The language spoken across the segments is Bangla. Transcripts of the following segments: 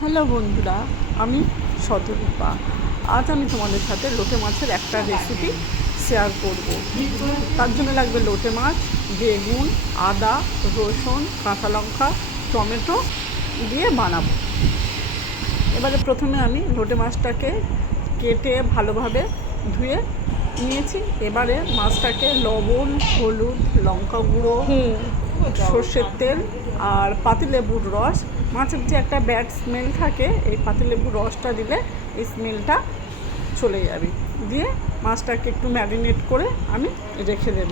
হ্যালো বন্ধুরা, আমি শতরূপা। আজ আমি তোমাদের সাথে লোটে মাছের একটা রেসিপি শেয়ার করব। তার জন্য লাগবে লোটে মাছ, বেগুন, আদা, রসুন, কাঁচা লঙ্কা, টমেটো দিয়ে বানাবো। এবারে প্রথমে আমি লোটে মাছটাকে কেটে ভালোভাবে ধুয়ে নিয়েছি। এবারে মাছটাকে লবণ, হলুদ, লঙ্কা গুঁড়ো, সর্ষের তেল আর পাতিলেবুর রস, মাছের যে একটা ব্যাড স্মেল থাকে, এই পাতিলেবুর রসটা দিলে এই স্মেলটা চলে যাবে। দিয়ে মাছটাকে একটু ম্যারিনেট করে আমি রেখে দেব।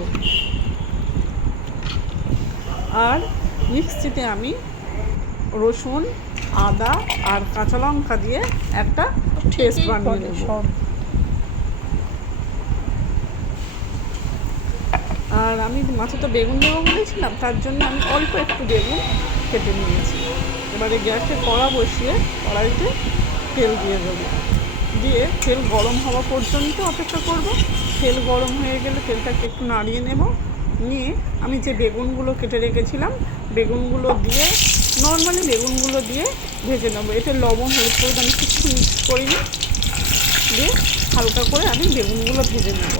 আর মিক্সিতে আমি রসুন, আদা আর কাঁচা লঙ্কা দিয়ে একটা পেস্ট বানিয়ে নেব। আর আমি মাছে তো বেগুন দেবো বলেছিলাম, তার জন্য আমি অল্প একটু বেগুন কেটে নিয়েছি। এবারে গ্যাসে কড়া বসিয়ে কড়াইতে তেল দিয়ে দেবো। দিয়ে তেল গরম হওয়া পর্যন্ত অপেক্ষা করব। তেল গরম হয়ে গেলে তেলটাকে একটু নাড়িয়ে নেব। নিয়ে আমি যে বেগুনগুলো কেটে রেখেছিলাম, বেগুনগুলো দিয়ে নর্মালি বেগুনগুলো দিয়ে ভেজে নেবো। এতে লবণ, হলুদ করে আমি কিছু মিক্স করিনি। দিয়ে হালকা করে আমি বেগুনগুলো ভেজে নেব।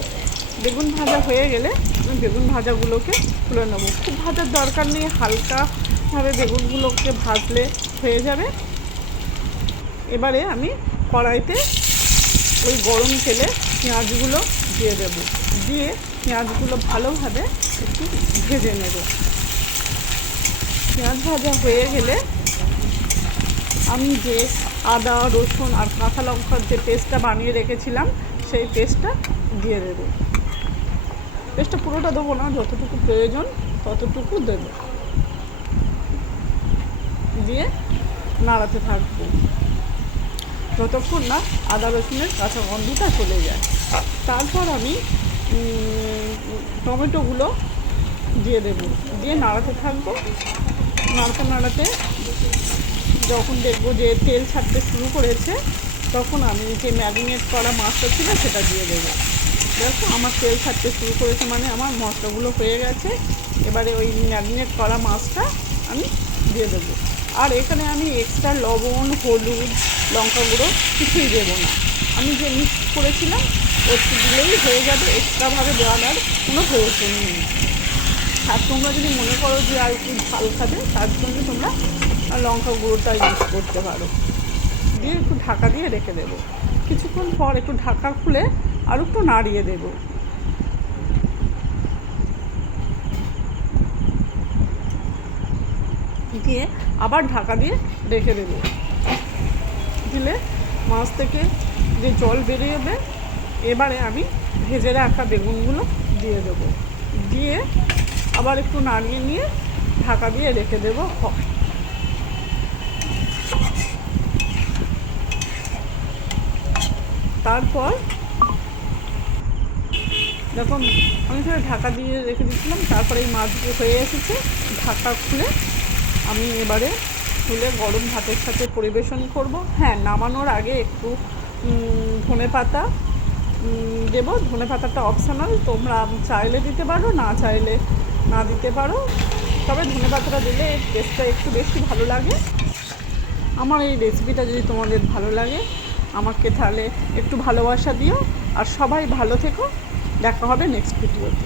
বেগুন ভাজা হয়ে গেলে আমি বেগুন ভাজাগুলোকে তুলে নেবো। খুব ভাজার দরকার নেই, হালকাভাবে বেগুনগুলোকে ভাজলে হয়ে যাবে। এবারে আমি কড়াইতে ওই গরম তেলে পেঁয়াজগুলো দিয়ে দেবো। দিয়ে পেঁয়াজগুলো ভালোভাবে একটু ভেজে নেব। পেঁয়াজ ভাজা হয়ে গেলে আমি যে আদা, রসুন আর কাঁচা লঙ্কার যে পেস্টটা বানিয়ে রেখেছিলাম, সেই পেস্টটা দিয়ে দেব। পেস্টটা পুরোটা দেবো না, যতটুকু প্রয়োজন ততটুকু দেব। দিয়ে নাড়াতে থাকবো যতক্ষণ না আদা রসুনের কাঁচা গন্ধটা চলে যায়। তারপর আমি টমেটোগুলো দিয়ে দেব। দিয়ে নাড়াতে থাকবো। নাড়াতে নাড়াতে যখন দেখবো যে তেল ছাড়তে শুরু করেছে, তখন আমি যে ম্যারিনেট করা মাছটা ছিল সেটা দিয়ে দেবো। দেখো আমার তেল ছাড়তে শুরু করেছে, মানে আমার মশলাগুলো হয়ে গেছে। এবারে ওই ম্যারিনেট করা মাছটা আমি দিয়ে দেবো। আর এখানে আমি এক্সট্রা লবণ, হলুদ, লঙ্কা গুঁড়ো কিছুই দেবো না। আমি যে মিক্স করেছিলাম ওটু দিলেই হয়ে যাবে, এক্সট্রাভাবে দেওয়ার আর কোনো প্রয়োজন নেই। আর তোমরা যদি মনে করো যে আর একটু ঝাল খাবে, তার জন্য তোমরা লঙ্কা গুঁড়োটা ইউজ করতে পারো। দিয়ে একটু ঢাকা দিয়ে রেখে দেবো। কিছুক্ষণ পর একটু ঢাকা খুলে আর একটু নাড়িয়ে দেবো। দিয়ে আবার ঢাকা দিয়ে রেখে দেবো। দিলে মাছ থেকে যে জল বেরিয়ে এবারে আমি ভেজে রাখা বেগুনগুলো দিয়ে দেবো। দিয়ে আবার একটু নাড়িয়ে নিয়ে ঢাকা দিয়ে রেখে দেবো। তারপর দেখুন আমি সেটা ঢাকা দিয়ে রেখে দিয়েছিলাম। তারপরে এই মাছগুলো হয়ে এসেছে। ঢাকা খুলে আমি এবারে তুলে গরম ভাতের সাথে পরিবেশন করব। হ্যাঁ, নামানোর আগে একটু ধনেপাতা দেবো। ধনেপাতাটা অপশনাল, তোমরা চাইলে দিতে পারো, না চাইলে না দিতে পারো। তবে ধনেপাতাটা দিলে টেস্টটা একটু বেশি ভালো লাগে। আমার এই রেসিপিটা যদি তোমাদের ভালো লাগে, আমাকে তাহলে একটু ভালোবাসা দিও। আর সবাই ভালো থেকো। দেখা হবে নেক্সট ভিডিওতে।